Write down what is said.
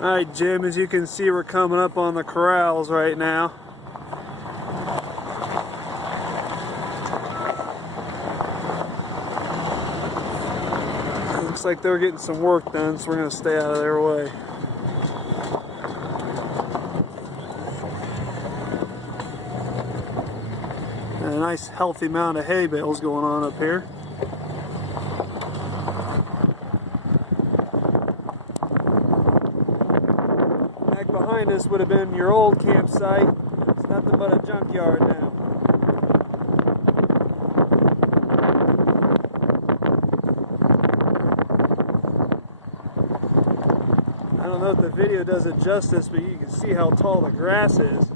Alright, Jim, as you can see, we're coming up on the corrals right now. Looks like they're getting some work done, so we're going to stay out of their way. And a nice healthy amount of hay bales going on up here. Back behind us would have been your old campsite. It's nothing but a junkyard now. I don't know if the video does it justice, but you can see how tall the grass is.